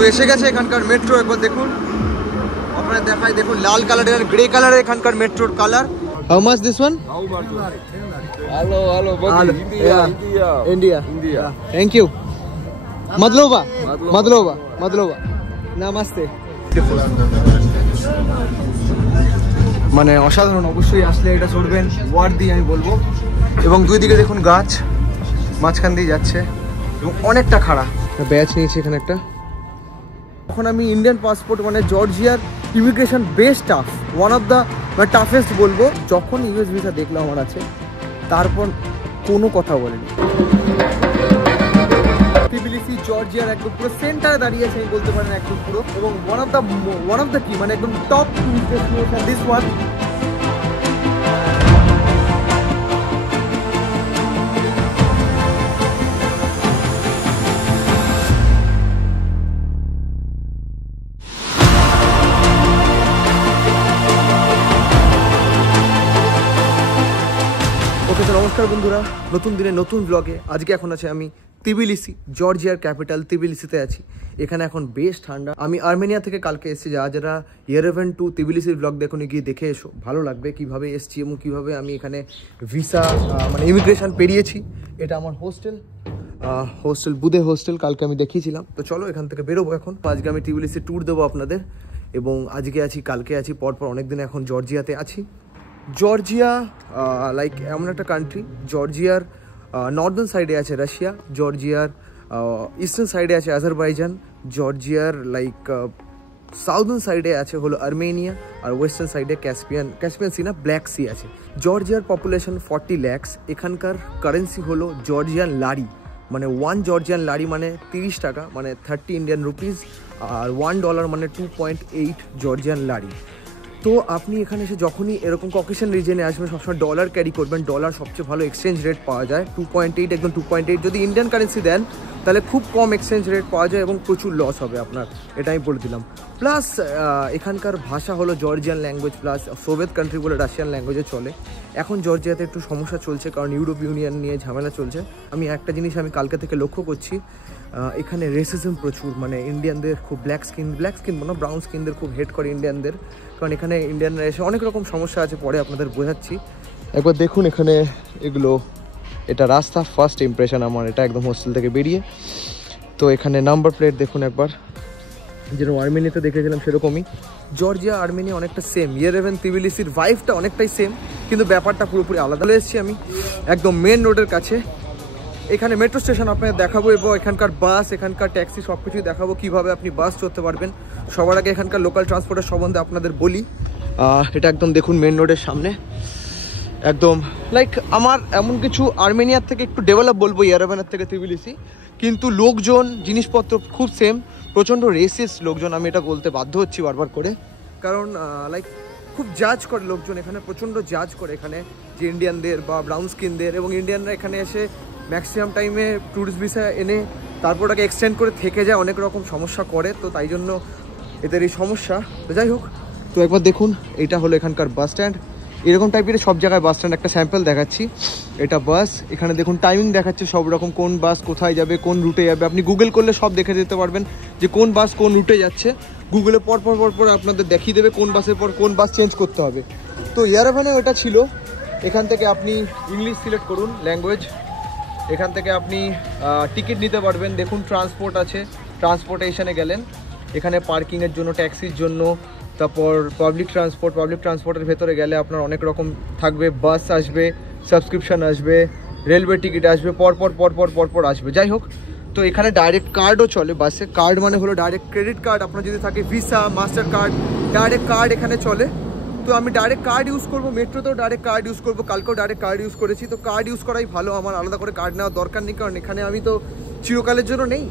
তো এসে গেছে এখানকার মেট্রো, একবার দেখুন, আপনারা দেখাই দেখুন, লাল কালারের গ্রে কালারের এখানকার মেট্রোর colour. How much this one? Hello, India. Thank you. মাদলোবা নমস্তে। মানে অসাধারণ, অবশ্যই আসলে এটা চড়বেন, ওয়ার্ড দিয়ে আমি বলবো। এবং দুই দিকে দেখুন গাছ, মাঝখান দিয়ে যাচ্ছে এবং অনেকটা খাড়া। ব্যাচ নিয়েছি এখানে একটা। এখন আমি ইন্ডিয়ান পাসপোর্ট মানে জর্জিয়ার immigration best tough, one of the মানে টাফেস্ট বলবো। যখন ইউএস ভিসা দেখলাম আমার আছে, তারপর কোনো কথা বলেনি। টিবিলিসি জর্জিয়ার একদম পুরো সেন্টারে দাঁড়িয়ে আছে, আমি বলতে পারেন একদম পুরো। এবং ওয়ান অফ দ্য কি মানে একদম top tourist destination this one. Okay, তো নমস্কার বন্ধুরা, নতুন দিনে নতুন ব্লগে। আজকে এখন আছে আমি তিবিলিসি, জর্জিয়ার ক্যাপিটাল তিবিলিসিতে আছি। এখানে এখন বেশ ঠান্ডা। আমি আর্মেনিয়া থেকে কালকে এসেছি। যারা ইয়েরেভান টু তিবিলিসির ব্লগ দেখুন, গিয়ে দেখে এসো, ভালো লাগবে কীভাবে এসেছি এবং কীভাবে আমি এখানে ভিসা মানে ইমিগ্রেশন পেরিয়েছি। এটা আমার হোস্টেল, বুধে হোস্টেল, কালকে আমি দেখিয়েছিলাম। তো চলো এখান থেকে বেরোবো এখন। আজকে আমি তিবিলিসি ট্যুর দেবো আপনাদের, এবং আজকে আছি, কালকে আছি, পরপর অনেকদিন এখন জর্জিয়াতে আছি। জর্জিয়া লাইক এমন একটা কান্ট্রি, জর্জিয়ার নর্দার্ন সাইডে আছে রাশিয়া, জর্জিয়ার ইস্টার্ন সাইডে আছে আজারবাইজান, জর্জিয়ার লাইক সাউদার্ন সাইডে আছে হলো আর্মেনিয়া, আর ওয়েস্টার্ন সাইডে ক্যাসপিয়ান সি না ব্ল্যাক সি আছে। জর্জিয়ার পপুলেশন 40 lakhs। এখানকার কারেন্সি হলো জর্জিয়ান লারি, মানে 1 জর্জিয়ান লারি মানে 30 টাকা, মানে 30 ইন্ডিয়ান রুপিস, আর $1 মানে 2.8 জর্জিয়ান লারি। তো আপনি এখানে এসে যখনই এরকম ককেশন রিজনে আসবেন, সবসময় ডলার ক্যারি করবেন। ডলার সবচেয়ে ভালো এক্সচেঞ্জ রেট পাওয়া যায়, 2.8, একদম 2.8। যদি ইন্ডিয়ান কারেন্সি দেন তাহলে খুব কম এক্সচেঞ্জ রেট পাওয়া যায় এবং প্রচুর লস হবে আপনার, এটা আমি বলে দিলাম। প্লাস এখানকার ভাষা হলো Georgian language, plus Soviet country বলে রাশিয়ান ল্যাঙ্গুয়েজে চলে। এখন জর্জিয়াতে একটু সমস্যা চলছে, কারণ ইউরোপ ইউনিয়ন নিয়ে ঝামেলা চলছে। আমি একটা জিনিস আমি কালকে থেকে লক্ষ্য করছি, এখানে রেসিজম প্রচুর, মানে ইন্ডিয়ানদের খুব ব্ল্যাক স্কিন মানে ব্রাউন স্কিনদের খুব হেট করে ইন্ডিয়ানদের, কারণ এখানে ইন্ডিয়ানরা এসে অনেক রকম সমস্যা আছে, পরে আপনাদের বোঝাচ্ছি। একবার দেখুন এখানে এগুলো, এটা রাস্তা, ফার্স্ট ইমপ্রেশন আমার এটা একদম হোস্টেল থেকে বেরিয়ে। তো এখানে নাম্বার প্লেট দেখুন একবার, যেরকম আর্মেনিয়াতে দেখেছিলাম সেরকমই। জর্জিয়া আর্মেনিয়া অনেকটা সেম, ইয়েরেভান তিবিলিসির ভাইবটা অনেকটাই সেম, কিন্তু ব্যাপারটা পুরোপুরি আলাদা। এসেছি আমি একদম মেন রোডের কাছে। এখানে মেট্রো স্টেশন আপনাদের দেখাবো, এবং এখানকার বাস, এখানকার ট্যাক্সি সব কিছুই দেখাবো, কীভাবে আপনি বাস চড়তে পারবেন। সবার আগে এখানকার লোকাল ট্রান্সপোর্টের সম্বন্ধে আপনাদের বলি। এটা একদম দেখুন মেন রোডের সামনে, একদম লাইক আমার এমন কিছু আর্মেনিয়ার থেকে একটু ডেভেলপ বলবো, ইয়েরেভানের থেকে তিবিলিসি, কিন্তু লোকজন জিনিসপত্র খুব সেম। প্রচণ্ড রেসিস্ট লোকজন, আমি এটা বলতে বাধ্য হচ্ছি বারবার করে, কারণ লাইক খুব জাজ করে লোকজন এখানে, প্রচণ্ড জাজ করে এখানে যে ইন্ডিয়ানদের বা ব্রাউন স্কিনদের। এবং ইন্ডিয়ানরা এখানে এসে ম্যাক্সিমাম টাইমে ট্যুরিস্ট ভিসা এনে তারপর ওটাকে এক্সটেন্ড করে থেকে যায়, অনেক রকম সমস্যা করে, তো তাই জন্য এদের এই সমস্যা। তো যাই হোক, তো একবার দেখুন এটা হলো এখানকার বাস স্ট্যান্ড। এরকম টাইপের সব জায়গায় বাস স্ট্যান্ড, একটা স্যাম্পল দেখাচ্ছি। এটা বাস, এখানে দেখুন টাইমিং দেখাচ্ছে সব রকম, কোন বাস কোথায় যাবে, কোন রুটে যাবে। আপনি গুগল করলে সব দেখে যেতে পারবেন যে কোন বাস কোন রুটে যাচ্ছে। গুগলে পর আপনাদের দেখিয়ে দেবে কোন বাসের পর কোন বাস চেঞ্জ করতে হবে। তো ইয়েরেভানে ওটা ছিল। এখান থেকে আপনি ইংলিশ সিলেক্ট করুন ল্যাঙ্গুয়েজ, এখান থেকে আপনি টিকিট নিতে পারবেন। দেখুন ট্রান্সপোর্ট আছে, ট্রান্সপোর্টেশনে গেলেন, এখানে পার্কিংয়ের জন্য, ট্যাক্সির জন্য, তারপর পাবলিক ট্রান্সপোর্টের ভেতরে গেলে আপনার অনেক রকম থাকবে, বাস আসবে, সাবস্ক্রিপশান আসবে, রেলওয়ে টিকিট আসবে, পরপর আসবে। যাই হোক, তো এখানে ডাইরেক্ট কার্ডও চলে বাসে। কার্ড মানে হলো ডাইরেক্ট ক্রেডিট কার্ড, আপনার যদি থাকে visa, master card, direct card এখানে চলে। তো আমি ডাইরেক্ট কার্ড ইউজ করবো, মেট্রোতেও ডাইরেক্ট কার্ড ইউজ করবো, কালকেও ডাইরেক্ট কার্ড ইউজ করেছি। তো কার্ড ইউজ করাই ভালো, আমার আলাদা করে কার্ড নেওয়ার দরকার নেই, কারণ এখানে আমি তো চিরকালের জন্য নেই।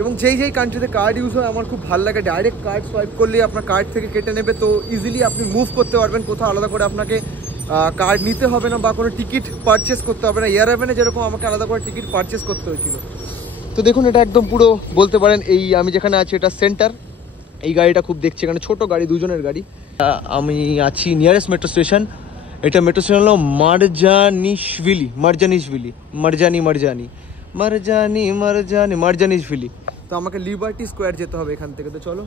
এবং যেই কান্ট্রিতে কার্ড ইউজ হয় আমার খুব ভালো লাগে, ডাইরেক্ট কার্ড সোয়াইপ করলে আপনার কার্ড থেকে কেটে নেবে, তো ইজিলি আপনি মুভ করতে পারবেন, কোথাও আলাদা করে আপনাকে কার্ড নিতে হবে না বা কোনো টিকিট পারচেস করতে হবে না। ইয়েরেভানে যেরকম আমাকে আলাদা করে টিকিট পারচেস করতে হয়েছিল। তো দেখুন এটা একদম পুরো বলতে পারেন, এই আমি যেখানে আছি এটা সেন্টার। এই গাড়িটা খুব দেখছি, এখানে ছোটো গাড়ি, দুজনের গাড়ি। আমি আছি নিয়ারেস্ট মেট্রো স্টেশন। এটা মেট্রো স্টেশন হলো মারজানিশভিলি। তো আমাকে লিবার্টি স্কোয়ার যেতে হবে এখান থেকে। তো চলো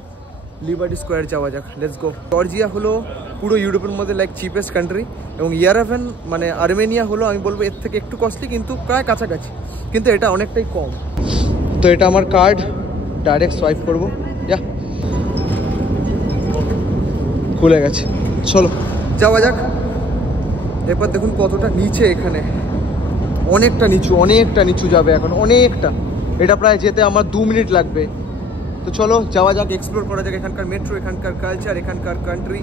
লিবার্টি স্কোয়ার যাওয়া যাক, লেটস গো। জর্জিয়া হলো পুরো ইউরোপের মধ্যে লাইক চিপেস্ট কান্ট্রি, এবং ইয়ারেভেন মানে আর্মেনিয়া হলো আমি বলবো এর থেকে একটু কস্টলি, কিন্তু প্রায় কাছাকাছি, কিন্তু এটা অনেকটাই কম। তো এটা আমার কার্ড, ডাইরেক্ট সোয়াইপ করবো, যা খুলে গেছে। চলো যাওয়া যাক। এরপর দেখুন কতটা নিচে, এখানে অনেকটা নিচু যাবে এখন, অনেকটা। এটা প্রায় যেতে আমার 2 মিনিট লাগবে। তো চলো যাওয়া যাক, এক্সপ্লোর করা যাক এখানকার মেট্রো, এখানকার কালচার, এখানকার কান্ট্রি।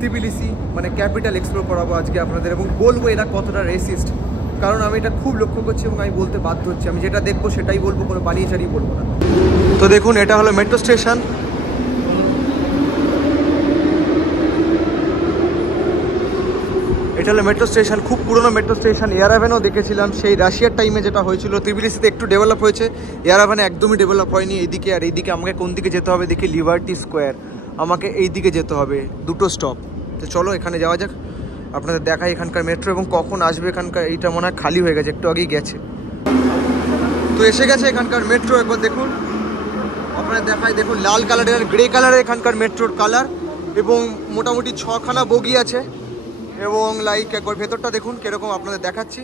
তিবিলিসি মানে ক্যাপিটাল এক্সপ্লোর করাবো আজকে আপনাদের, এবং বলবো এরা কতটা রেসিস্ট, কারণ আমি এটা খুব লক্ষ্য করছি এবং আমি বলতে বাধ্য হচ্ছি। আমি যেটা দেখবো সেটাই বলবো, কোনো বানিয়ে চাড়িয়ে বলবো না। তো দেখুন এটা হলো মেট্রো স্টেশন। এটা হলো মেট্রো স্টেশন, খুব পুরনো মেট্রো স্টেশন। ইয়ারাভেনও দেখেছিলাম সেই রাশিয়ার টাইমে যেটা হয়েছিল। তিবিলিসিতে একটু ডেভেলপ হয়েছে, ইয়ারাভেনে একদমই ডেভেলপ হয়নি। এইদিকে আর এইদিকে আমাকে কোন দিকে যেতে হবে দেখি, লিবার্টি স্কোয়ার, আমাকে এই দিকে যেতে হবে, 2টো স্টপ। তো চলো এখানে যাওয়া যাক, আপনাদের দেখাই এখানকার মেট্রো এবং কখন আসবে এখানকার। এইটা মনে হয় খালি হয়ে গেছে, একটু আগেই গেছে। তো এসে গেছে এখানকার মেট্রো, একবার দেখুন, আপনাদের দেখাই। দেখুন লাল কালারের, গ্রে কালারের এখানকার মেট্রোর কালার, এবং মোটামুটি 6খানা বগি আছে, এবং লাইক একবার ভেতরটা দেখুন কিরকম আপনাদের দেখাচ্ছি।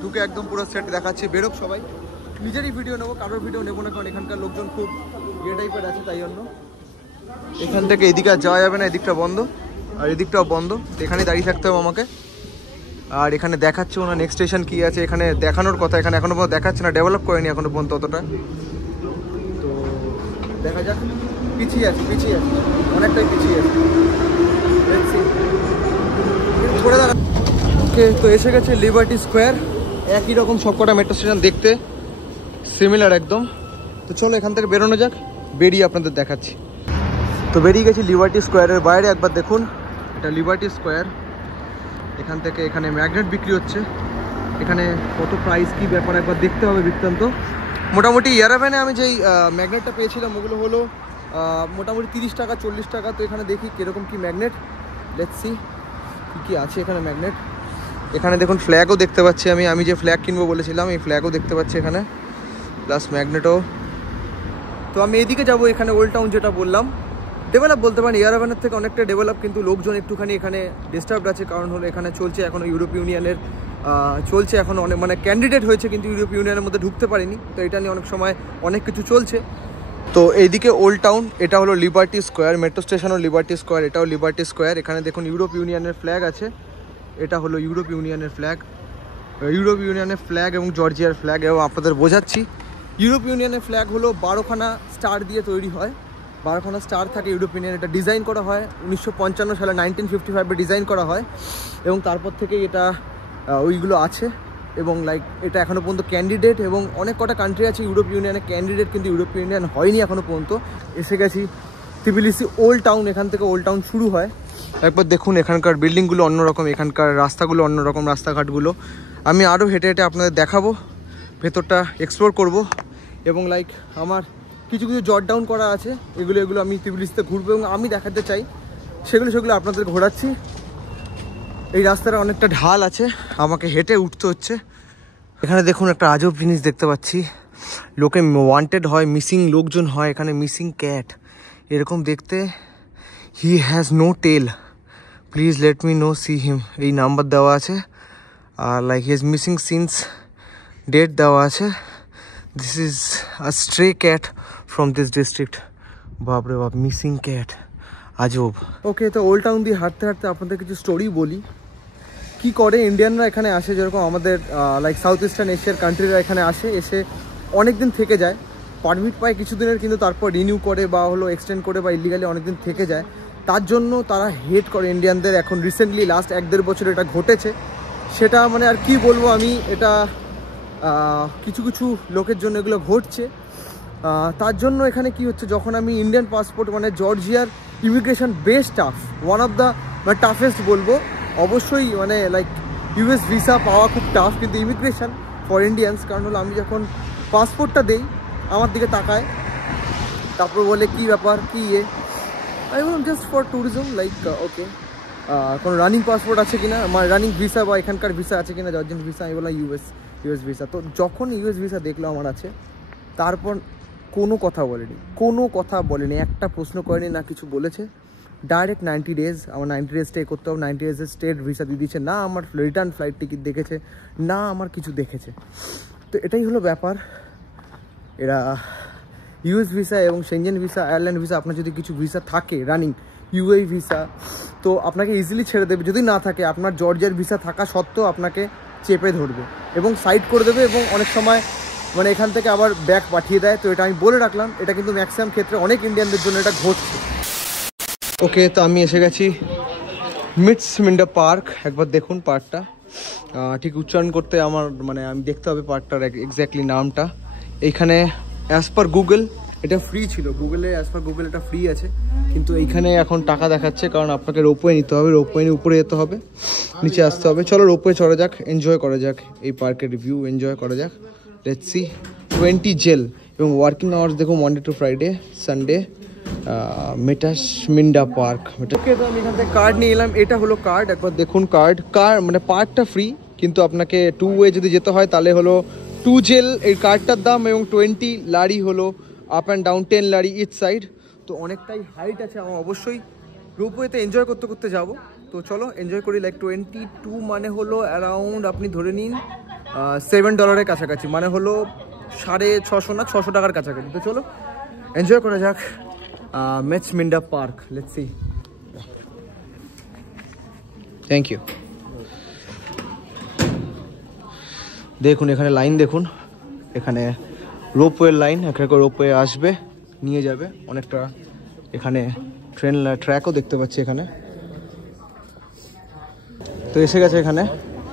ঢুকে একদম পুরো সেট দেখাচ্ছি। বেরোক সবাই, নিজেরই ভিডিও নেবো, কারোর ভিডিও নেবো না, কারণ এখানকার লোকজন খুব ইয়ে টাইপের আছে, তাই জন্য। এখান থেকে এদিকে আর যাওয়া যাবে না, এদিকটা বন্ধ আর এদিকটাও বন্ধ, তো এখানেই দাঁড়িয়ে থাকতে হবে আমাকে। আর এখানে দেখাচ্ছে ওনার নেক্সট স্টেশন কী আছে, এখানে দেখানোর কথা, এখানে এখনও পর্যন্ত দেখাচ্ছে না, ডেভেলপ করেনি এখনও পর্যন্ত অতটা। তো দেখা যাক, পিছিয়ে আছে অনেকটাই পিছিয়ে আছে। ওকে, তো এসে গেছে লিবার্টি স্কোয়ার। একই রকম সবকটা মেট্রো স্টেশন দেখতে, সিমিলার একদম। তো চলো এখান থেকে বেরোনো যাক, বেরিয়ে আপনাদের দেখাচ্ছি। তো বেরিয়ে গেছি লিবার্টি স্কোয়ারের বাইরে। একবার দেখুন এটা লিবার্টি স্কোয়ার। এখান থেকে এখানে ম্যাগনেট বিক্রি হচ্ছে, এখানে কত প্রাইস কী ব্যাপার একবার দেখতে হবে বৃত্তান্ত। মোটামুটি ইয়ারাভেনে আমি যেই ম্যাগনেটটা পেয়েছিলাম ওগুলো হলো মোটামুটি 30 টাকা 40 টাকা। তো এখানে দেখি কীরকম কী ম্যাগনেট, লেটস সি কী আছে এখানে ম্যাগনেট। এখানে দেখুন ফ্ল্যাগও দেখতে পাচ্ছি, আমি যে ফ্ল্যাগ কিনবো বলেছিলাম এই ফ্ল্যাগও দেখতে পাচ্ছি এখানে, প্লাস ম্যাগনেটও। তো আমি এদিকে যাব, এখানে ওল্ড টাউন যেটা বললাম, ডেভেলপ বলতে পারেন ইয়ারাভেনের থেকে অনেকটা ডেভেলপ, কিন্তু লোকজন একটুখানি এখানে ডিস্টার্বড আছে। কারণ হলো এখানে চলছে এখনও ইউরোপীয় ইউনিয়নের চলছে, এখন অনেক মানে ক্যান্ডিডেট হয়েছে কিন্তু ইউরোপীয় ইউনিয়নের মধ্যে ঢুকতে পারেনি। তো এটা নিয়ে অনেক সময় অনেক কিছু চলছে। তো এইদিকে ওল্ড টাউন, এটা হলো লিবার্টি স্কোয়ার, মেট্রো স্টেশনও লিবার্টি স্কোয়ার, এটাও লিবার্টি স্কোয়ার। এখানে দেখুন ইউরোপ ইউনিয়নের ফ্ল্যাগ আছে, এটা হলো ইউরোপ ইউনিয়নের ফ্ল্যাগ এবং জর্জিয়ার ফ্ল্যাগ। এবং আপনাদের বোঝাচ্ছি, ইউরোপ ইউনিয়নের ফ্ল্যাগ হলো 12খানা স্টার দিয়ে তৈরি হয়, 12খানা স্টার থাকে ইউরোপ ইউনিয়ন। এটা ডিজাইন করা হয় 1955 সালে, 1955-এ ডিজাইন করা হয়, এবং তারপর থেকেই এটা ওইগুলো আছে। এবং লাইক এটা এখনও পর্যন্ত ক্যান্ডিডেট, এবং অনেক কটা কান্ট্রি আছে ইউরোপ ইউনিয়নের ক্যান্ডিডেট, কিন্তু ইউরোপ ইউনিয়ন হয়নি এখনও পর্যন্ত। এসে গেছি তিবিলিসি ওল্ড টাউন, এখান থেকে ওল্ড টাউন শুরু হয়। একবার দেখুন এখানকার বিল্ডিংগুলো অন্যরকম, এখানকার রাস্তাগুলো অন্যরকম, রাস্তাঘাটগুলো আমি আরও হেঁটে হেঁটে আপনাদের দেখাবো, ভেতরটা এক্সপ্লোর করব। এবং লাইক আমার কিছু জট ডাউন করা আছে, এগুলো আমি তিবিলিসিতে ঘুরবো এবং আমি দেখাতে চাই, সেগুলো আপনাদের ঘোরাচ্ছি। এই রাস্তাটা অনেকটা ঢাল আছে, আমাকে হেঁটে উঠতে হচ্ছে। এখানে দেখুন একটা আজব জিনিস দেখতে পাচ্ছি, লোকে ওয়ান্টেড হয়, মিসিং লোকজন হয় এখানে, মিসিং ক্যাট এরকম দেখতে। He has no tail, please let me know see him, এই নাম্বার দেওয়া আছে। আর like he is missing since date দেওয়া আছে। This is a stray cat from this district. বাপরে বাপ, মিসিং ক্যাট, আজব। ওকে, তো ওল্ড টাউন দিয়ে হাঁটতে হাঁটতে আপনাদের কিছু স্টোরি বলি। কি করে ইন্ডিয়ানরা এখানে আসে, যেরকম আমাদের লাইক সাউথ ইস্টার্ন এশিয়ার কান্ট্রিরা এখানে আসে, এসে অনেক দিন থেকে যায়, পারমিট পায় কিছুদিনের, কিন্তু তারপর রিনিউ করে বা হলো এক্সটেন্ড করে বা ইলিগালি অনেকদিন থেকে যায়। তার জন্য তারা হেট করে ইন্ডিয়ানদের। এখন রিসেন্টলি লাস্ট 1-1.5 বছর এটা ঘটেছে। সেটা মানে আর কি বলবো আমি, এটা কিছু লোকের জন্য এগুলো ঘটছে। তার জন্য এখানে কি হচ্ছে, যখন আমি ইন্ডিয়ান পাসপোর্ট মানে জর্জিয়ার ইমিগ্রেশন বেশ টাফ, ওয়ান অফ দ্য মানে টাফেস্ট বলবো অবশ্যই। মানে লাইক ইউএস ভিসা পাওয়া খুব টাফ, কিন্তু ইমিগ্রেশন ফর ইন্ডিয়ানস। কারণ হলো আমি যখন পাসপোর্টটা দেই, আমার দিকে তাকায়, তারপর বলে কি ব্যাপার কি আমি বললাম just for tourism, like okay কোনো রানিং পাসপোর্ট আছে কিনা, আমার রানিং ভিসা বা এখানকার ভিসা আছে কিনা, জর্জিয়ান ভিসা। আমি বললাম ইউএস ভিসা। তো যখন ইউএস ভিসা দেখলো আমার আছে, তারপর কোনো কথা বলেনি, একটা প্রশ্ন করেনি, না কিছু বলেছে। ডাইরেক্ট 90 ডেজ, আমার 90 ডেজ স্টে করতে হবে, 90 ডেজের স্টেট ভিসা দিয়ে দিচ্ছে, না আমার রিটার্ন ফ্লাইট টিকিট দেখেছে, না আমার কিছু দেখেছে। তো এটাই হলো ব্যাপার। এরা ইউএস ভিসা এবং সেনজেন ভিসা, আয়ারল্যান্ড ভিসা, আপনার যদি কিছু ভিসা থাকে রানিং, ইউএই ভিসা, তো আপনাকে ইজিলি ছেড়ে দেবে। যদি না থাকে, আপনার জর্জিয়ার ভিসা থাকা সত্ত্বেও আপনাকে চেপে ধরবে এবং সাইড করে দেবে, এবং অনেক সময় মানে এখান থেকে আবার ব্যাক পাঠিয়ে দেয়। তো এটা আমি বলে রাখলাম, এটা কিন্তু ম্যাক্সিমাম ক্ষেত্রে অনেক ইন্ডিয়ানদের জন্য এটা ঘটছে। ওকে, তো আমি এসে গেছি মিটসমিন্ডা পার্ক। একবার দেখুন পার্কটা, ঠিক উচ্চারণ করতে আমার মানে আমি দেখতে হবে পার্কটার এক্স্যাক্টলি নামটা। এইখানে অ্যাজ পার গুগল এটা ফ্রি ছিল, গুগলে অ্যাজ পার গুগল এটা ফ্রি আছে, কিন্তু এইখানে এখন টাকা দেখাচ্ছে, কারণ আপনাকে রোপওয়ে নিতে হবে, রোপওয়ে নিয়ে উপরে যেতে হবে, নিচে আসতে হবে। চলো রোপওয়ে চড়া যাক, এনজয় করা যাক এই পার্কের রিভিউ, এনজয় করা যাক। Let's see. 20 জেল এবং ওয়ার্কিং আওয়ার্স দেখো Monday to Friday, Sunday. Mtatsminda Park. Okay, তো আমি এখান থেকে কার্ড নিয়ে এলাম, এটা হলো কার্ড, একবার দেখুন কার্ড মানে পার্কটা ফ্রি, কিন্তু আপনাকে 2 ওয়ে যদি যেতে হয় তাহলে হলো 2 জেল এই কার্ডটার দাম, এবং 20 লারি হলো up and down, 10 lari each side. তো অনেকটাই হাইট আছে, আমার অবশ্যই রোপওয়েতে এনজয় করতে করতে যাব। তো চলো এনজয় করি। লাইক 22 মানে হলো অ্যারাউন্ড আপনি ধরে নিন $7 কাছাকাছি, মানে হলো 650 না 600 টাকার কাছাকাছি। তো চলো এনজয় করা যাক Mtatsminda Park. Let's see. Thank you. দেখুন এখানে লাইন দেখুন, এখানে রোপওয়ের লাইন, এখানে রোপওয়ে আসবে নিয়ে যাবে অনেকটা। এখানে ট্রেন ট্র্যাকও দেখতে পাচ্ছি এখানে। তো এসে গেছে এখানে,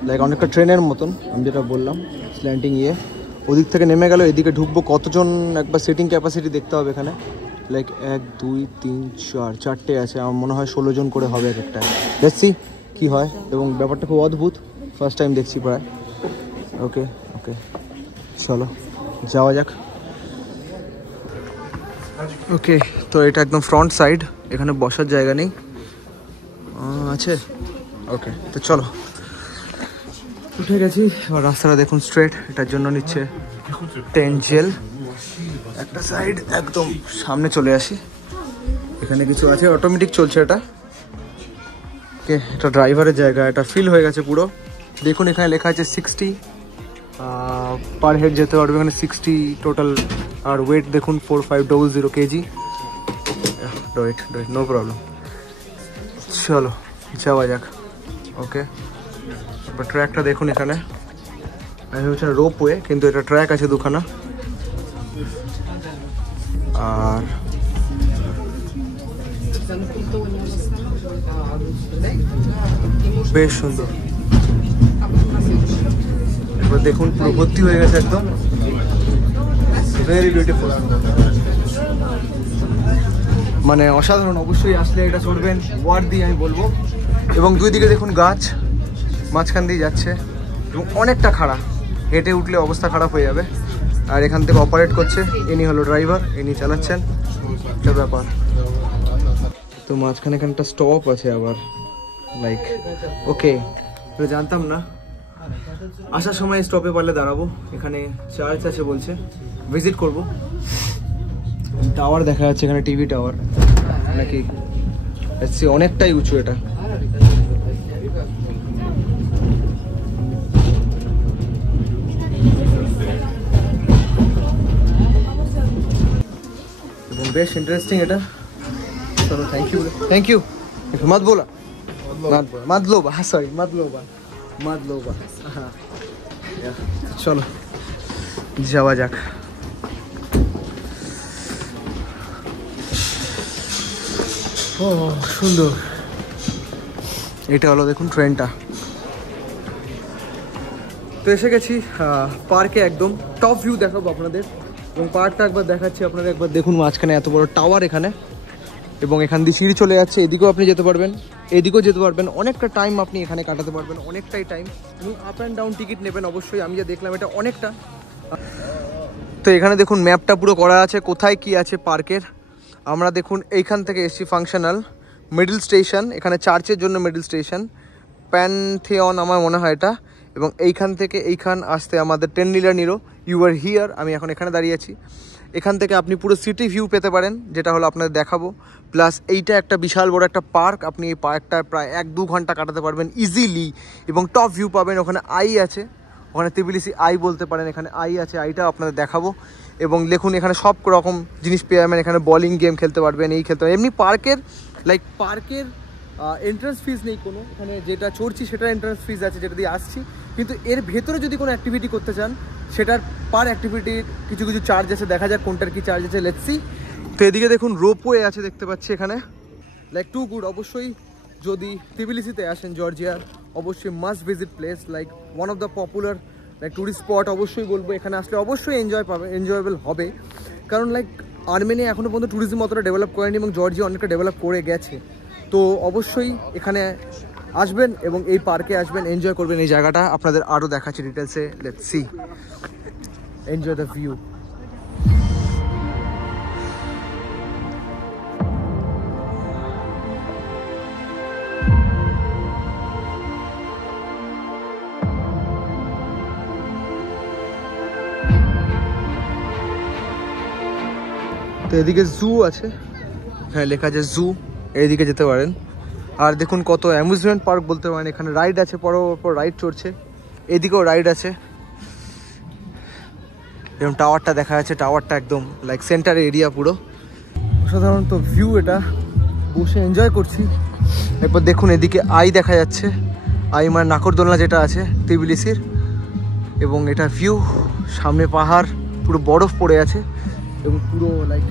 লাইক অনেকটা ট্রেনের মতন, আমি যেটা বললাম স্ল্যান্টিং ইয়ে। ওদিক থেকে নেমে গেল, এদিকে ঢুকবো, কতজন একবার সিটিং ক্যাপাসিটি দেখতে হবে এখানে। লাইক 1 2 3 4 4টে আছে, আমার মনে হয় 16 জন করে হবে এক একটা। দেখছি কী হয়, এবং ব্যাপারটা খুব অদ্ভুত, ফার্স্ট টাইম দেখছি প্রায়। ওকে ওকে, চলো যাওয়া যাক। ওকে, তো এটা একদম ফ্রন্ট সাইড, এখানে বসার জায়গা নেই, আছে। ওকে, তো চলো উঠে গেছি। এবার রাস্তাটা দেখুন স্ট্রেট, এটার জন্য নিচ্ছে 10 জেল। একটা সাইড একদম সামনে চলে আসি, এখানে কিছু আছে, অটোমেটিক চলছে এটা। ওকে, এটা ড্রাইভারের জায়গা, এটা ফিল হয়ে গেছে পুরো। দেখুন এখানে লেখা আছে 60 পার হেড যেতে পারবে, এখানে 60 টোটাল। আর ওয়েট দেখুন 4500 কেজি। ডোয়েট no problem. চলো যাওয়া যাক। ওকে, এবার ট্র্যাকটা দেখুন, এখানে আমি হচ্ছে রোপওয়ে, কিন্তু এটা ট্র্যাক আছে দুখানা। আর বেশ সুন্দর, এবার দেখুন পুরো ভর্তি হয়ে গেছে একদম, ভেরি বিউটিফুল, মানে অসাধারণ। অবশ্যই আসলে এটা চড়বেন, ওয়ার্দি আমি বলবো। এবং দুই দিকে দেখুন গাছ, মাঝখান দিয়ে যাচ্ছে, এবং অনেকটা খাড়া, হেঁটে উঠলে অবস্থা খারাপ হয়ে যাবে। আর এখান থেকে অপারেট করছে, ইনি হলো ড্রাইভার, ইনি চালাচ্ছেন, একটা ব্যাপার। তো মাঝখানে এখানটা স্টপ আছে আবার, লাইক ওকে, তো জানতাম না। আসার সময় স্টপে পারলে দাঁড়াবো, এখানে চার্চ আছে বলছে, ভিজিট করব। টাওয়ার দেখা যাচ্ছে এখানে, টিভি টাওয়ার নাকি, অনেকটাই উঁচু এটা। এবং বেশ ইন্টারেস্টিং এটা। চলো থ্যাংক ইউ। মাদবোলা, মাদলোবা, সরি মাদলোবা। হ্যাঁ, চলো যাওয়া যাক। ও সুন্দর, এটা হলো দেখুন ট্রেনটা। তো এসে গেছি পার্কে, একদম টপ ভিউ দেখাবো আপনাদের, এবং পার্কটা একবার দেখাচ্ছি আপনাদের। একবার দেখুন মাঝখানে এত বড় টাওয়ার এখানে, এবং এখান দিয়ে সিঁড়ি চলে যাচ্ছে, এদিকেও আপনি যেতে পারবেন, এদিকেও যেতে পারবেন। অনেকটা টাইম আপনি এখানে কাটাতে পারবেন, অনেকটাই টাইম। এবং আপ অ্যান্ড ডাউন টিকিট নেবেন অবশ্যই, আমি যা দেখলাম এটা অনেকটা। তো এখানে দেখুন ম্যাপটা পুরো করা আছে, কোথায় কি আছে পার্কের। আমরা দেখুন এইখান থেকে এসছি ফাংশনাল মিডল স্টেশন, এখানে চার্চের জন্য মিডল স্টেশন, প্যানথিয়ন আমার মনে হয় এটা। এবং এইখান থেকে এইখান আসতে আমাদের 10 লিটার নিরো, ইউ আর হিয়ার, আমি এখন এখানে দাঁড়িয়ে আছি। এখান থেকে আপনি পুরো সিটি ভিউ পেতে পারেন, যেটা হলো আপনাদের দেখাবো। প্লাস এইটা একটা বিশাল বড় একটা পার্ক, আপনি এই পার্কটা প্রায় 1-2 ঘন্টা কাটাতে পারবেন ইজিলি, এবং টপ ভিউ পাবেন। ওখানে আই আছে, ওখানে তিবিলিসি আই বলতে পারেন, এখানে আই আছে, আইটা আপনাদের দেখাবো। এবং দেখুন এখানে সব রকম জিনিস পেয়ে যাবেন, এখানে বোলিং গেম খেলতে পারবেন, এই খেলতে পারবেন। এমনি পার্কের এন্ট্রান্স ফিস নেই কোনো, এখানে যেটা চড়ছি সেটার এন্ট্রান্স ফিস আছে, যেটা দিয়ে আসছি। কিন্তু এর ভেতরে যদি কোনো অ্যাক্টিভিটি করতে চান, সেটার পার অ্যাক্টিভিটির কিছু কিছু চার্জ আছে, দেখা যাক কোনটার কি চার্জ আছে, লেটস সি। তো এদিকে দেখুন রোপওয়ে আছে, দেখতে পাচ্ছি এখানে, লাইক টু গুড। অবশ্যই যদি তিবিলিসিতে আসেন জর্জিয়ার, অবশ্যই must visit place, like one of the popular like tourist spot. অবশ্যই বলবো এখানে আসলে অবশ্যই এনজয়েবল হবে, কারণ লাইক আর্মেনিয়া এখনও পর্যন্ত ট্যুরিজম অতটা ডেভেলপ করেনি এবং জর্জিয়া অনেকটা ডেভেলপ করে গেছে। তো অবশ্যই এখানে আসবেন এবং এই পার্কে আসবেন, এনজয় করবেন এই জায়গাটা। আপনাদের আরও দেখাচ্ছি ডিটেলসে, let's see, enjoy the view. তো এদিকে জু আছে, হ্যাঁ লেখা আছে জু, এইদিকে যেতে পারেন। আর দেখুন কত অ্যামিউজমেন্ট পার্ক বলতে পারেন, এখানে রাইড আছে, পর রাইড চড়ছে, এদিকেও রাইড আছে। এরকম টাওয়ারটা দেখা যাচ্ছে, টাওয়ারটা একদম লাইক সেন্টার এরিয়া পুরো। সাধারণত ভিউ এটা, বসে এনজয় করছি। এরপর দেখুন এদিকে আই দেখা যাচ্ছে, আই মানে নাকরদোলনা যেটা আছে তিবিলিসির, এবং এটা ভিউ, সামনে পাহাড়, পুরো বরফ পড়ে আছে এবং পুরো লাইক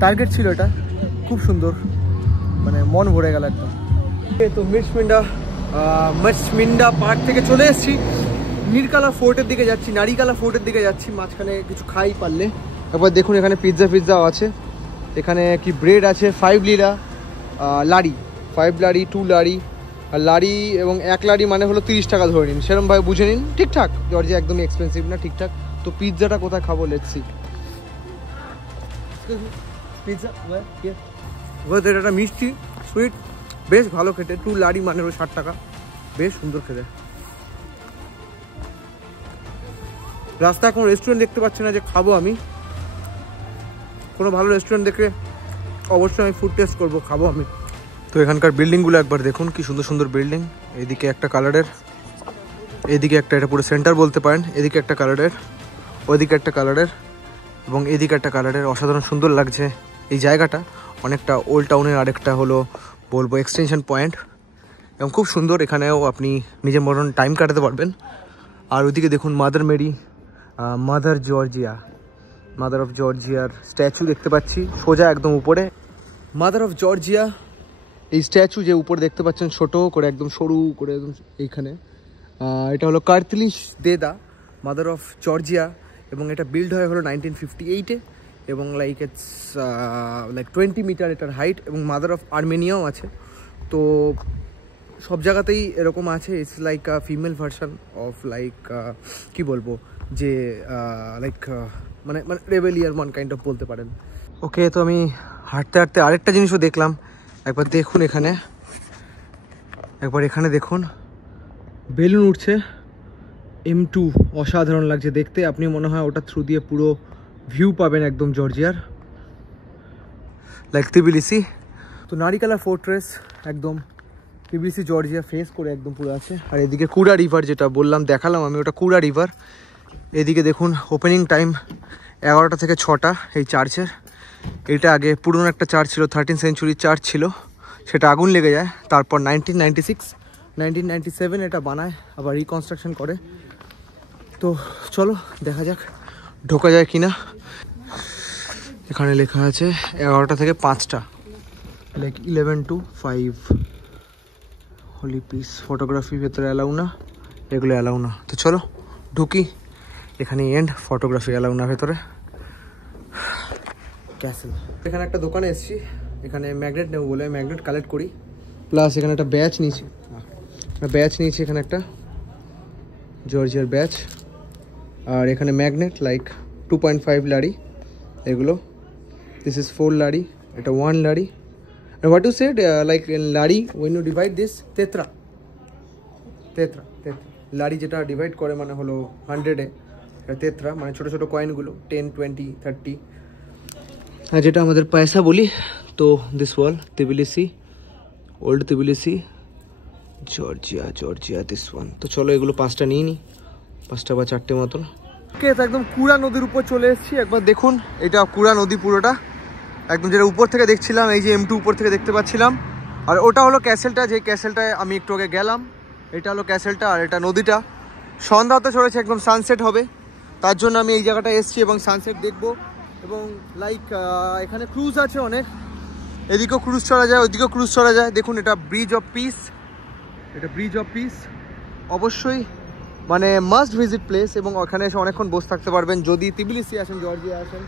টার্গেট ছিল এটা, খুব সুন্দর, মানে মন ভরে গেল একদম। তো মির্চমিন্ডা পার্ক থেকে চলে এসেছি, নীরকালা ফোর্টের দিকে যাচ্ছি, নারিকালা ফোর্টের দিকে যাচ্ছি। মাঝখানে কিছু খাই পারলে। একবার দেখুন এখানে পিৎজাও আছে, এখানে কি ব্রেড আছে, 5 লিরা লাড়ি, 5 লাড়ি, 2 লাড়ি, আর লাড়ি এবং 1 লাড়ি মানে হলো 30 টাকা ধরে নিন, সেরকমভাবে বুঝে নিন। ঠিকঠাক, জর্জিয়া একদমই এক্সপেন্সিভ না, ঠিকঠাক। তো পিৎজাটা কোথায় খাবো, লেটস সি। পিৎজা এটা মিষ্টি সুইট, বেশ ভালো খেতে। 2 লাড়ি মানে হলো 60 টাকা, বেশ সুন্দর খেতে। রাস্তায় কোনো রেস্টুরেন্ট দেখতে পাচ্ছি না যে খাবো আমি, কোনো ভালো রেস্টুরেন্ট দেখে অবশ্যই আমি ফুড টেস্ট করবো, খাবো আমি। তো এখানকার বিল্ডিংগুলো একবার দেখুন, কি সুন্দর সুন্দর বিল্ডিং। এদিকে একটা কালারের, এদিকে একটা, এটা পুরো সেন্টার বলতে পারেন। এদিকে একটা কালারের, ওইদিকে একটা কালারের, এবং এদিকে একটা কালারের। অসাধারণ সুন্দর লাগছে এই জায়গাটা, অনেকটা ওল্ড টাউনের আরেকটা হলো বলবো এক্সটেনশন পয়েন্ট, এবং খুব সুন্দর। এখানেও আপনি নিজের মতন টাইম কাটাতে পারবেন। আর ওইদিকে দেখুন মাদার মেরি, মাদার অফ জর্জিয়ার স্ট্যাচু দেখতে পাচ্ছি সোজা একদম উপরে। মাদার অফ জর্জিয়া, এই স্ট্যাচু যে উপরে দেখতে পাচ্ছেন ছোটো করে, একদম সরু করে, একদম এইখানে। এটা হলো Kartlis Deda, Mother of Georgia, এবং এটা বিল্ড হয় হলো 1958-এ, এবং লাইক ইটস লাইক 20 মিটার এটার হাইট, এবং মাদার অফ আর্মেনিয়াও আছে। তো সব জায়গাতেই এরকম আছে। It's like female version of like কী বলবো, যে লাইক মানে রেবেলিয়ার ওয়ান কাইন্ড অফ বলতে পারেন। ওকে, তো আমি হাঁটতে হাঁটতে আরেকটা জিনিসও দেখলাম। একবার দেখুন এখানে, দেখুন বেলুন উঠছে, M2, অসাধারণ লাগছে দেখতে। আপনি মনে হয় ওটা থ্রু দিয়ে পুরো ভিউ পাবেন একদম জর্জিয়ার, লাইক তিবিলিসি। তো নারিকালা ফোর্ট্রেস একদম তিবিলিসি জর্জিয়া ফেস করে একদম পুরো আছে। আর এদিকে কুড়া রিভার, যেটা বললাম দেখালাম আমি, ওটা কুড়া রিভার। এদিকে দেখুন ওপেনিং টাইম 11টা থেকে 6টা এই চার্চের। এটা আগে পুরনো একটা চার্চ ছিল, 13th সেঞ্চুরির চার্চ ছিল, সেটা আগুন লেগে যায়। তারপর 1997 এটা বানায়, আবার রিকনস্ট্রাকশন করে। তো চলো দেখা যাক ঢোকা যায় কিনা। এখানে লেখা আছে 11টা থেকে 5টা, লাইক 11 to 5। হোলি পিস, ফটোগ্রাফি ভেতরে অ্যালাউ না, এগুলো অ্যালাউ না। তো চলো ঢুকি, এখানে এন্ড, ফটোগ্রাফি অ্যালাউ না ভেতরে। ক্যাসেল, এখানে একটা দোকানে এসেছি, এখানে ম্যাগনেট নেবো বলে ম্যাগনেট কালেক্ট করি। প্লাস এখানে একটা ব্যাচ নিয়েছি, এখানে একটা জর্জিয়ার ব্যাচ। আর এখানে ম্যাগনেট লাইক 2.5 লাড়ি এগুলো। দিস ইজ 4 লাড়ি, এটা 1 লাড়ি। And what you said, like in lari, when you divide this, tetra lari যেটা ডিভাইড করে মানে হলো 100-এ, তেত্রা মানে ছোটো ছোটো কয়েনগুলো 10, 20, 30, আর যেটা আমাদের পয়সা বলি। তো this wall Tbilisi, old Tbilisi, Georgia this one. তো চলো এগুলো 5টা নিয়ে নিই, 5টা বা 4টে মতন। ওকে, তো একদম কুড়া নদীর উপর চলে এসেছি। একবার দেখুন, এটা কুড়া নদী পুরোটা একদম, যেটা উপর থেকে দেখছিলাম, এই যে M2 উপর থেকে দেখতে পাচ্ছিলাম। আর ওটা হলো ক্যাসেলটা, যে ক্যাসেলটায় আমি একটু আগে গেলাম। এটা হলো ক্যাসেলটা, আর এটা নদীটা। সন্ধ্যা হতে চলেছে, একদম সানসেট হবে, তার জন্য আমি এই জায়গাটায় এসেছি এবং সানসেট দেখবো। এবং লাইক এখানে ক্রুজ আছে অনেক, এদিকেও ক্রুজ চড়া যায়, ওইদিকেও ক্রুজ চড়া যায়। দেখুন, এটা ব্রিজ অফ পিস, এটা ব্রিজ অফ পিস অবশ্যই মানে মাস্ট ভিজিট প্লেস, এবং ওখানে এসে অনেকক্ষণ বসে থাকতে পারবেন। যদি তিবিলিসি আসেন, জর্জিয়া আসেন,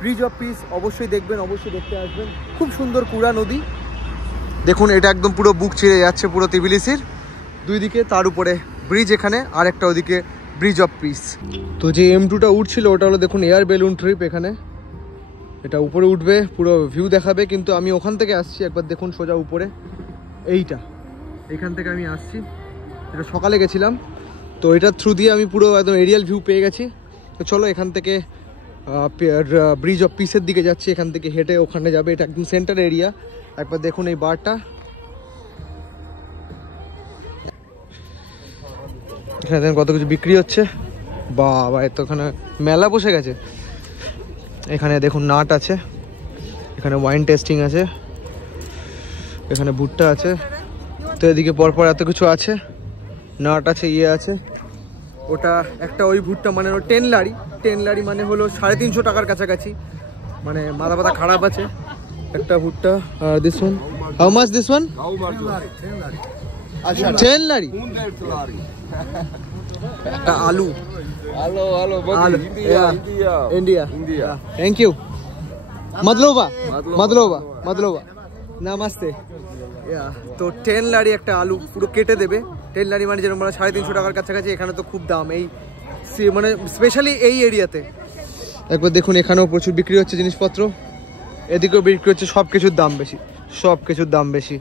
ব্রিজ অফ পিস অবশ্যই দেখবেন, অবশ্যই দেখতে আসবেন। খুব সুন্দর কুড়া নদী। দেখুন, এটা একদম পুরো বুক ছিঁড়ে যাচ্ছে পুরো তিবিলিসির দুই দিকে, তার উপরে ব্রিজ এখানে, আর একটা ওদিকে ব্রিজ অফ পিস। তো যে M2টা উঠছিল ওটা হলো দেখুন এয়ার বেলুন ট্রিপ। এখানে এটা উপরে উঠবে, পুরো ভিউ দেখাবে, কিন্তু আমি ওখান থেকে আসছি। একবার দেখুন সোজা উপরে, এইটা এখান থেকে আমি আসছি, এটা সকালে গেছিলাম। তো এটার থ্রু দিয়ে আমি পুরো একদম এরিয়াল ভিউ পেয়ে গেছি। তো চলো এখান থেকে ব্রিজ অফ পিসের দিকে যাচ্ছি, এখান থেকে হেঁটে ওখানে যাবে। এটা একদম সেন্টার এরিয়া। একবার দেখুন এই বারটা, এখানে দেখুন কত কিছু বিক্রি হচ্ছে। বাবা, এত ওখানে মেলা বসে গেছে। এখানে দেখুন নাট আছে, এখানে ওয়াইন টেস্টিং আছে, এখানে ভুট্টা আছে। তো এদিকে পরপর এত কিছু আছে, নাট আছে, ইয়ে আছে। ওটা একটা ওই ভুট্টা মানে 10 লারি মানে হলো 350 টাকার কাছাকাছি, মানে মাথা পাতা খারাপ আছে একটা ভুট্টা। This one how much? This one 10 লারি। একটা আলু, ইন্ডিয়া। Thank you. মদলোবা নামাস্তে। তো 10 লারি একটা আলু পুরো কেটে দেবে। 10 লারি মানে যেরকম 350 টাকার কাছাকাছি। এখানে তো খুব দাম এই মানে স্পেশালি এই এরিয়াতে। একবার দেখুন, এখানেও প্রচুর বিক্রি হচ্ছে জিনিসপত্র, এদিকেও বিক্রি হচ্ছে। সব কিছুর দাম বেশি,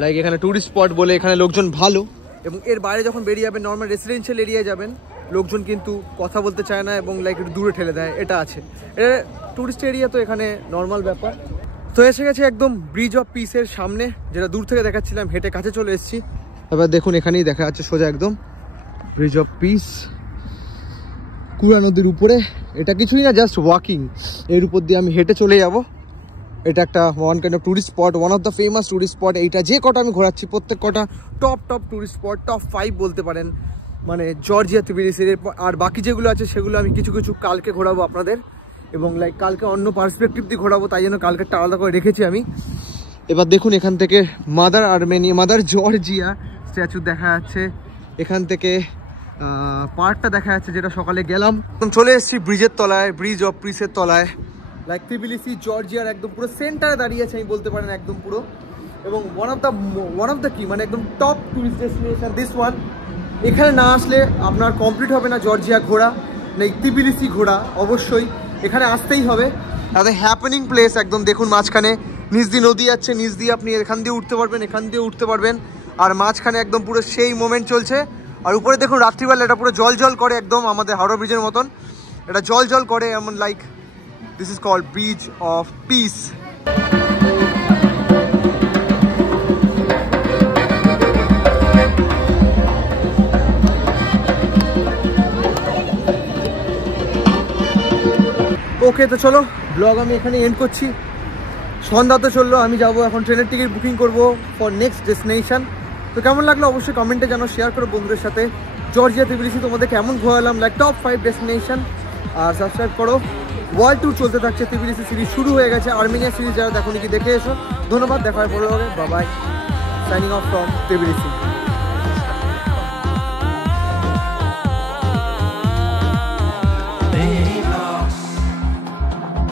লাইক এখানে ট্যুরিস্ট স্পট বলে এখানে লোকজন ভালো। এবং এর বাইরে যখন বেরিয়ে যাবেন, নর্মাল রেসিডেন্সিয়াল এরিয়ায় যাবেন, লোকজন কিন্তু কথা বলতে চায় না এবং লাইক একটু দূরে ঠেলে দেয়। এটা আছে, এটা ট্যুরিস্ট এরিয়া, তো এখানে নর্মাল ব্যাপার। তো এসে গেছে একদম ব্রিজ অফ পিসের সামনে, যেটা দূর থেকে দেখাচ্ছিলাম, হেঁটে কাছে চলে এসেছি। এবার দেখুন, এখানেই দেখা যাচ্ছে সোজা একদম ব্রিজ অফ পিস, কুড়া নদীর উপরে। এটা কিছুই না, জাস্ট ওয়াকিং। এর উপর দিয়ে আমি হেঁটে চলে যাব। এটা একটা one kind of tourist spot, one of the famous tourist spot. এইটা যে কটা আমি ঘোরাচ্ছি প্রত্যেক কটা টপ টুরিস্ট স্পট, টপ 5 বলতে পারেন, মানে জর্জিয়া তিবিলিসির। আর বাকি যেগুলো আছে সেগুলো আমি কিছু কালকে ঘোরাবো আপনাদের, এবং লাইক কালকে অন্য পার্সপেক্টিভ দিয়ে ঘোরাবো, তাই জন্য কালকেরটা আলাদা করে রেখেছি আমি। এবার দেখুন, এখান থেকে মাদার জর্জিয়া স্ট্যাচু দেখা যাচ্ছে, এখান থেকে পার্কটা দেখা যাচ্ছে, যেটা সকালে গেলাম। চলে এসেছি ব্রিজের তলায়, ব্রিজ অফ পিসের তলায়, লাইক তিবিলিসি জর্জিয়ার একদম পুরো সেন্টারে দাঁড়িয়ে আছে আমি বলতে পারেন, একদম পুরো। এবং ওয়ান অফ দ্য কি মানে একদম top tourist destination this one. এখানে না আসলে আপনার কমপ্লিট হবে না জর্জিয়া ঘোরা, লাইক তিবিলিসি ঘোরা। অবশ্যই এখানে আসতেই হবে। একটা হ্যাপেনিং প্লেস একদম। দেখুন মাঝখানে নিচ দিয়ে নদী যাচ্ছে, নিচ দিয়ে আপনি এখান দিয়ে উঠতে পারবেন, এখান দিয়ে উঠতে পারবেন। আর মাঝখানে একদম পুরো সেই মোমেন্ট চলছে। আর উপরে দেখুন রাত্রিবেলা এটা পুরো জল করে, একদম আমাদের হাওড়া ব্রিজের মতন এটা জল করে, এমন like this is called bridge of peace. Okay, তো চলো ব্লগ আমি এখানে এন্ড করছি। সন্ধ্যা তো চললো, আমি যাবো এখন ট্রেনের টিকিট বুকিং করবো ফর নেক্সট ডেস্টিনেশন। তো কেমন লাগলো অবশ্যই কমেন্টে জানো, শেয়ার করো বন্ধুদের সাথে। জর্জিয়া তিবিলিসি তোমাদের কেমন ঘোরালাম, লাইক টপ 5 ডেস্টিনেশন। আর সাবস্ক্রাইব করো। ওয়ার্ল্ড ট্যুর চলতে থাকছে, তিবিলিসি সিরিজ শুরু হয়ে গেছে। আর্মেনিয়া সিরিজ যারা দেখো নাকি দেখে এসো। ধন্যবাদ, দেখা হয় পরে হবে। Bye bye, signing off from Tbilisi.